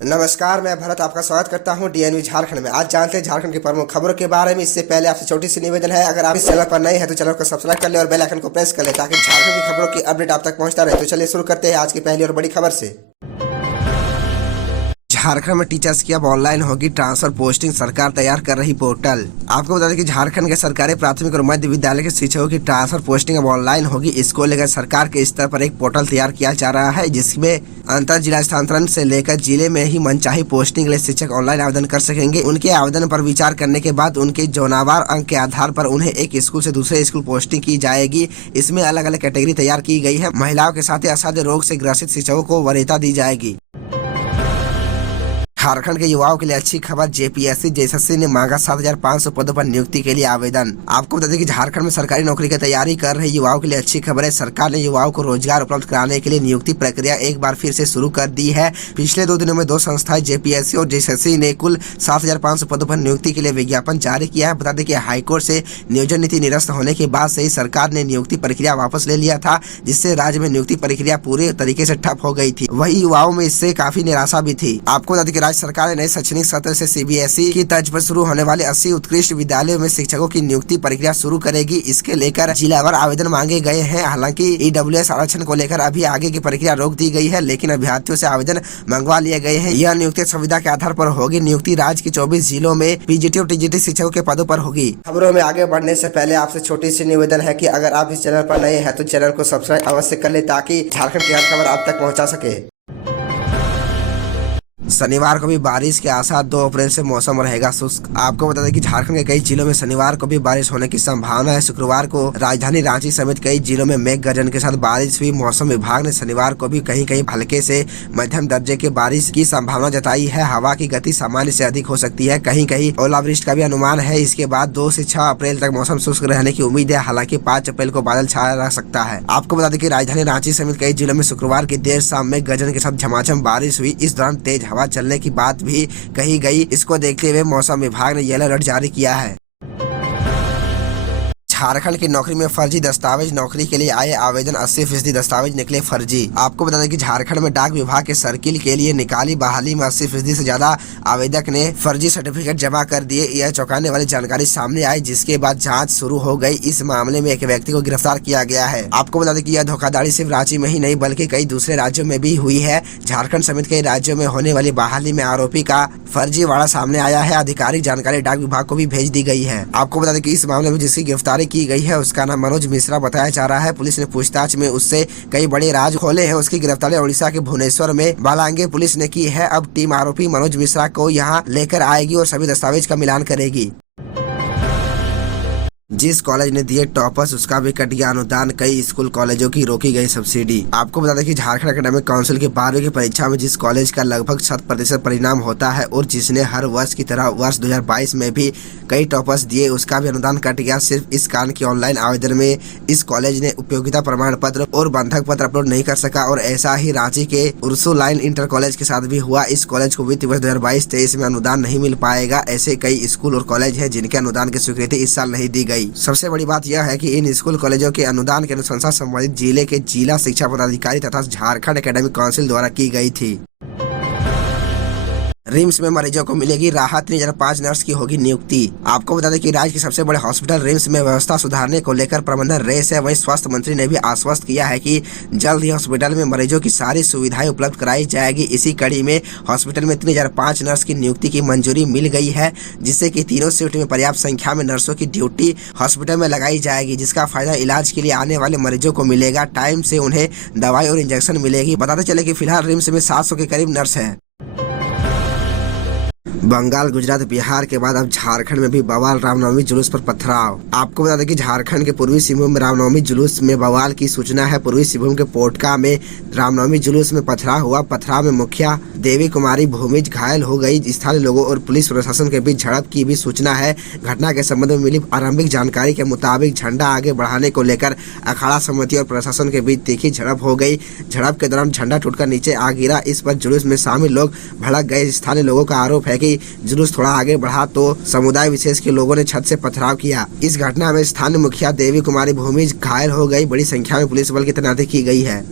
नमस्कार, मैं भरत आपका स्वागत करता हूं डीएनवी झारखंड में। आज जानते हैं झारखंड की प्रमुख खबरों के बारे में। इससे पहले आपसे छोटी सी निवेदन है, अगर आप इस चैनल पर नए हैं तो चैनल को सब्सक्राइब कर ले और बेल आइकन को प्रेस कर ले ताकि झारखंड की खबरों की अपडेट आप तक पहुंचता रहे। तो चलिए शुरू करते हैं आज की पहली और बड़ी खबर से। झारखंड में टीचर्स की अब ऑनलाइन होगी ट्रांसफर पोस्टिंग, सरकार तैयार कर रही पोर्टल। आपको बता दें कि झारखंड के सरकारी प्राथमिक और मध्य विद्यालय के शिक्षकों की ट्रांसफर पोस्टिंग अब ऑनलाइन होगी। इसको लेकर सरकार के स्तर पर एक पोर्टल तैयार किया जा रहा है, जिसमें अंतर जिला स्थानांतरण से लेकर जिले में ही मनचाही पोस्टिंग के लिए शिक्षक ऑनलाइन आवेदन कर सकेंगे। उनके आवेदन पर विचार करने के बाद उनके जोनावार अंक के आधार पर उन्हें एक स्कूल से दूसरे स्कूल पोस्टिंग की जाएगी। इसमें अलग अलग कैटेगरी तैयार की गई है। महिलाओं के साथ ही असाध्य रोग से ग्रसित शिक्षकों को वरीयता दी जाएगी। झारखंड के युवाओं के लिए अच्छी खबर, जेपीएससी जेएसएससी ने मांगा 7,500 पदों पर नियुक्ति के लिए आवेदन। आपको बता दें कि झारखंड में सरकारी नौकरी की तैयारी कर रहे युवाओं के लिए अच्छी खबर है। सरकार ने युवाओं को रोजगार उपलब्ध कराने के लिए नियुक्ति प्रक्रिया एक बार फिर से शुरू कर दी है। पिछले 2 दिनों में 2 संस्थाएं जेपीएससी और जेएसएससी ने कुल 7,500 पदों पर नियुक्ति के लिए विज्ञापन जारी किया है। बता दें कि हाईकोर्ट से नियोजन नीति निरस्त होने के बाद से ही सरकार ने नियुक्ति प्रक्रिया वापस ले लिया था, जिससे राज्य में नियुक्ति प्रक्रिया पूरे तरीके से ठप हो गई थी। वही युवाओं में इससे काफी निराशा भी थी। आपको बता दें कि राज्य सरकार ने नए शैक्षणिक सत्र से सीबीएसई की तर्ज पर शुरू होने वाले 80 उत्कृष्ट विद्यालयों में शिक्षकों की नियुक्ति प्रक्रिया शुरू करेगी। इसके लेकर जिलावार आवेदन मांगे गए हैं। हालांकि ईडब्ल्यूएस आरक्षण को लेकर अभी आगे की प्रक्रिया रोक दी गई है, लेकिन अभ्यर्थियों से आवेदन मंगवा लिए गए हैं। यह नियुक्ति संविदा के आधार पर होगी। नियुक्ति राज्य के 24 जिलों में पीजीटी और टीजीटी शिक्षकों के पदों पर होगी। खबरों में आगे बढ़ने से पहले आपसे छोटी सी निवेदन है कि अगर आप इस चैनल पर नए हैं तो चैनल को सब्सक्राइब अवश्य कर ले ताकि झारखंड की हर खबर आप तक पहुँचा सके। शनिवार को भी बारिश के आसार, 2 अप्रैल से मौसम रहेगा शुष्क। आपको बता दें कि झारखंड के कई जिलों में शनिवार को भी बारिश होने की संभावना है। शुक्रवार को राजधानी रांची समेत कई जिलों में मेघ गर्जन के साथ बारिश हुई। मौसम विभाग ने शनिवार को भी कहीं कहीं हल्के से मध्यम दर्जे के बारिश की संभावना जताई है। हवा की गति सामान्य से अधिक हो सकती है। कहीं कहीं ओलावृष्टि का भी अनुमान है। इसके बाद 2 से 6 अप्रैल तक मौसम शुष्क रहने की उम्मीद है। हालांकि 5 अप्रैल को बादल छाया रह सकता है। आपको बता दें कि राजधानी रांची समेत कई जिलों में शुक्रवार की देर शाम में गर्जन के साथ झमाझम बारिश हुई। इस दौरान तेज हवा चलने की बात भी कही गई। इसको देखते हुए मौसम विभाग ने येलो अलर्ट जारी किया है। झारखंड की नौकरी में फर्जी दस्तावेज, नौकरी के लिए आए आवेदन 80% दस्तावेज निकले फर्जी। आपको बता दें कि झारखंड में डाक विभाग के सर्किल के लिए निकाली बहाली में 80% से ज्यादा आवेदक ने फर्जी सर्टिफिकेट जमा कर दिए। यह चौंकाने वाली जानकारी सामने आई, जिसके बाद जांच शुरू हो गई। इस मामले में एक व्यक्ति को गिरफ्तार किया गया है। आपको बता दें कि यह धोखाधड़ी सिर्फ रांची में ही नहीं बल्कि कई दूसरे राज्यों में भी हुई है। झारखंड समेत कई राज्यों में होने वाली बहाली में आरोपी का फर्जीवाड़ा सामने आया है। आधिकारिक जानकारी डाक विभाग को भी भेज दी गई है। आपको बता दें कि इस मामले में जिसकी गिरफ्तारी की गई है उसका नाम मनोज मिश्रा बताया जा रहा है। पुलिस ने पूछताछ में उससे कई बड़े राज खोले हैं। उसकी गिरफ्तारी उड़ीसा के भुवनेश्वर में बालांगे पुलिस ने की है। अब टीम आरोपी मनोज मिश्रा को यहां लेकर आएगी और सभी दस्तावेज का मिलान करेगी। जिस कॉलेज ने दिए टॉपर्स उसका भी कट गया अनुदान, कई स्कूल कॉलेजों की रोकी गई सब्सिडी। आपको बता दें कि झारखंड एकेडमिक काउंसिल की 12वीं की परीक्षा में जिस कॉलेज का लगभग 100% परिणाम होता है और जिसने हर वर्ष की तरह वर्ष 2022 में भी कई टॉपर्स दिए, उसका भी अनुदान कट गया। सिर्फ इस कारण की ऑनलाइन आवेदन में इस कॉलेज ने उपयोगिता प्रमाण पत्र और बंधक पत्र अपलोड नहीं कर सका। और ऐसा ही रांची के उर्सुलाइन इंटर कॉलेज के साथ भी हुआ। इस कॉलेज को वित्त वर्ष 2022-23 में अनुदान नहीं मिल पाएगा। ऐसे कई स्कूल और कॉलेज है जिनके अनुदान की स्वीकृति इस साल नहीं दी गई। सबसे बड़ी बात यह है कि इन स्कूल कॉलेजों के अनुदान की अनुशंसा संबंधित जिले के जिला शिक्षा पदाधिकारी तथा झारखंड एकेडमिक काउंसिल द्वारा की गई थी। रिम्स में मरीजों को मिलेगी राहत, 3,005 नर्स की होगी नियुक्ति। आपको बता दें कि राज्य के सबसे बड़े हॉस्पिटल रिम्स में व्यवस्था सुधारने को लेकर प्रबंधन रेस है। वहीं स्वास्थ्य मंत्री ने भी आश्वस्त किया है कि जल्द ही हॉस्पिटल में मरीजों की सारी सुविधाएं उपलब्ध कराई जाएगी। इसी कड़ी में हॉस्पिटल में 3,005 नर्स की नियुक्ति की मंजूरी मिल गई है, जिससे कि तीनों शिफ्ट में पर्याप्त संख्या में नर्सों की ड्यूटी हॉस्पिटल में लगाई जाएगी, जिसका फायदा इलाज के लिए आने वाले मरीजों को मिलेगा। टाइम से उन्हें दवाई और इंजेक्शन मिलेगी। बताते चले कि फिलहाल रिम्स में 700 के करीब नर्स है। बंगाल, गुजरात, बिहार के बाद अब झारखंड में भी बवाल, रामनवमी जुलूस पर पथराव। आपको बता दें कि झारखंड के पूर्वी सिंहभूम में रामनवमी जुलूस में बवाल की सूचना है। पूर्वी सिंहभूम के पोटका में रामनवमी जुलूस में पथराव हुआ। पथराव में मुखिया देवी कुमारी भूमिज घायल हो गई। स्थानीय लोगों और पुलिस प्रशासन के बीच झड़प की भी सूचना है। घटना के संबंध में मिली आरंभिक जानकारी के मुताबिक झंडा आगे बढ़ाने को लेकर अखाड़ा समिति और प्रशासन के बीच तीखी झड़प हो गई। झड़प के दौरान झंडा टूटकर नीचे आ गिरा। इस पर जुलूस में शामिल लोग भड़क गए। स्थानीय लोगों का आरोप है कि जुलूस थोड़ा आगे बढ़ा तो समुदाय विशेष के लोगों ने छत से पथराव किया। इस घटना में स्थानीय मुखिया देवी कुमारी भूमिज घायल हो गई। बड़ी संख्या में पुलिस बल की तैनाती की गई है।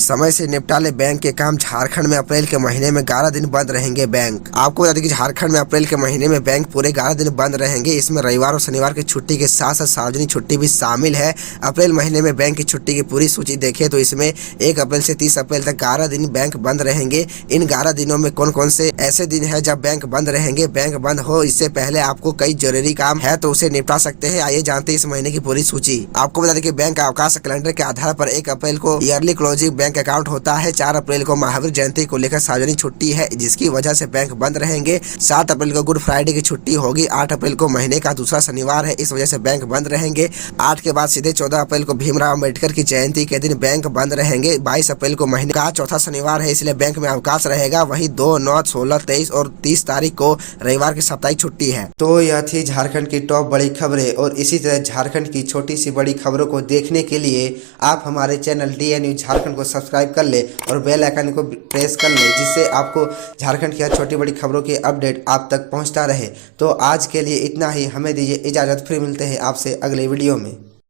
समय से निपटा ले बैंक के काम। झारखंड में अप्रैल के महीने में 11 दिन बंद रहेंगे बैंक। आपको बता दें कि झारखंड में अप्रैल के महीने में बैंक पूरे 11 दिन बंद रहेंगे। इसमें रविवार और शनिवार की छुट्टी के साथ साथ सार्वजनिक छुट्टी भी शामिल है। अप्रैल महीने में बैंक की छुट्टी की पूरी सूची देखें तो इसमें 1 अप्रैल से 30 अप्रैल तक 11 दिन बैंक बंद रहेंगे। इन 11 दिनों में कौन कौन से ऐसे दिन है जब बैंक बंद रहेंगे। बैंक बंद हो इससे पहले आपको कई जरूरी काम है तो उसे निपटा सकते हैं। आइए जानते हैं इस महीने की पूरी सूची। आपको बता दें कि बैंक अवकाश कैलेंडर के आधार पर 1 अप्रैल को ईयरली क्लोजिंग बैंक अकाउंट होता है। 4 अप्रैल को महावीर जयंती को लेकर सार्वजनिक छुट्टी है जिसकी वजह से बैंक बंद रहेंगे। 7 अप्रैल को गुड फ्राइडे की छुट्टी होगी। 8 अप्रैल को महीने का दूसरा शनिवार है, इस वजह से बैंक बंद रहेंगे। 8 के बाद सीधे 14 अप्रैल को भीमराव अम्बेडकर की जयंती के दिन बैंक बंद रहेंगे। 22 अप्रैल को महीने का चौथा शनिवार है, इसलिए बैंक में अवकाश रहेगा। वहीं 2, 9, 16, 23 और 30 तारीख को रविवार की साप्ताहिक छुट्टी है। तो यह थी झारखंड की टॉप बड़ी खबरें और इसी तरह झारखंड की छोटी सी बड़ी खबरों को देखने के लिए आप हमारे चैनल DN न्यूज झारखंड को सब्सक्राइब कर ले और बेल आइकन को प्रेस कर ले, जिससे आपको झारखंड की हर छोटी बड़ी खबरों की अपडेट आप तक पहुंचता रहे। तो आज के लिए इतना ही, हमें दीजिए इजाज़त, फिर मिलते हैं आपसे अगले वीडियो में।